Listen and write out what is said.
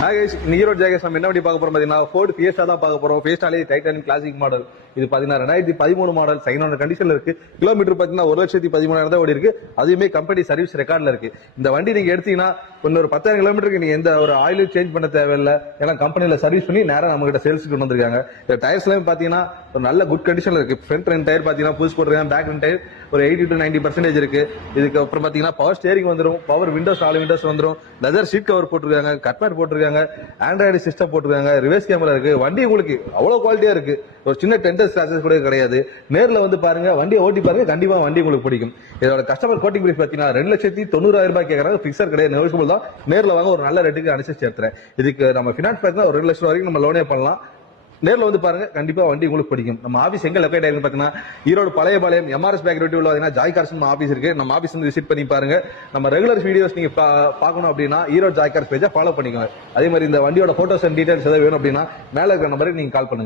ஈரோடு ஜாகேஷ் நம்ம என்ன பண்ணி பார்க்க போறோம் பாத்தீங்கன்னா ஃபோர்ட் ஃபியஸ்டா தான் பார்க்க போறோம். ஃபியஸ்டாலே டைட்டானிக் கிளாசிக் மாடல். இது பாத்தீங்கன்னா 2013 மாடல் சைனான கண்டிஷன்ல இருக்கு. கிலோமீட்டர் பாத்தீங்கன்னா 1,13,000 தான் ஓடி இருக்கு. அதுவுமே கம்பெனி சர்வீஸ் ரெக்கார்ட்ல இருக்கு. இந்த வண்டி நீங்க எடுத்தீங்கன்னா இன்னொரு 10,000 கிலோமீட்டருக்கு நீங்க எந்த ஒரு ஆயிலும் சேஞ்ச் பண்ண தேவையில்லை. ஏன்னா கம்பெனில சர்வீஸ் பண்ணி நேரம் நம்ம கிட்ட சேல்ஸ்க்கு கொண்டு வந்திருக்காங்க. டயர்ஸ் எல்லாம் பாத்தீங்கன்னா ஒரு நல்ல குட் கண்டிஷன்ல இருக்கு. ஃப்ரண்ட் ரெண்டு டயர் பாத்தீங்கன்னா புதுசு போட்டுருக்காங்க. பேக் ரெண்டு டயர் ஒரு 80 to 90% இருக்கு. இதுக்கு அப்புறம் பாத்தீங்கன்னா பவர் ஸ்டேரிங் வந்துடும், பவர் விண்டோஸ் 4 விண்டோஸ் வந்துடும், லெதர் சீட் கவர் போட்டிருக்காங்க, கட்மேட் போட்டிருக்காங்க, ஆண்ட்ராய்டு சிஸ்டம் போட்டிருக்காங்க, ரிவர்ஸ் கேமரா இருக்கு. வண்டி உங்களுக்கு அவ்வளவு குவாலிட்டியா இருக்கு. ஒரு சின்ன டென்டர் ஸ்கிராச்சஸ் கூட கிடையாது. நேர்ல வந்து பாருங்க, வண்டியை ஓட்டி பாருங்க, கண்டிப்பா வண்டி உங்களுக்கு பிடிக்கும். இதோட கஸ்டமர் கோட்டிங் பிரைஸ் பாத்தீங்கன்னா 2,90,000 ரூபாய் கேட்கறாங்க. பிக்சர் கிடையாது, நெகோஷியபிள் தான். நேர்ல வாங்க, ஒரு நல்ல ரேட்டுக்கு அனுசரிச்சு சேர்த்துறேன். இதுக்கு நம்ம ஃபினான்ஸ் பாத்தீங்கன்னா ஒரு 2 லட்சம் வரைக்கும் நம்ம லோனே பண்ணலாம். நேர்ல வந்து பாருங்க, கண்டிப்பா வண்டி உங்களுக்கு பிடிக்கும். நம்ம ஆபீஸ் எங்க லொகேட் ஆயிருக்கு பாத்தீங்கன்னா ஈரோடு பழையபாளையம் எம்ஆர்எஸ் பேக் ரோட்டில் உள்ள ஜாய் கார்ஸ் ஆபீஸ் இருக்கு. நம்ம ஆபீஸ் வந்து விசிட் பண்ணி பாருங்க. நம்ம ரெகுலர் வீடியோஸ் நீங்க பார்க்கணும் அப்படின்னா ஈரோடு ஜாய் கார்ஸ் பேஜை ஃபாலோ பண்ணிக்கோங்க. அதே மாதிரி இந்த வண்டியோட போட்டோஸ் அண்ட் டீடைல்ஸ் ஏதாவது வேணும் அப்படின்னா மேல இருக்கிற நம்பருக்கு நீங்க கால் பண்ணுங்க.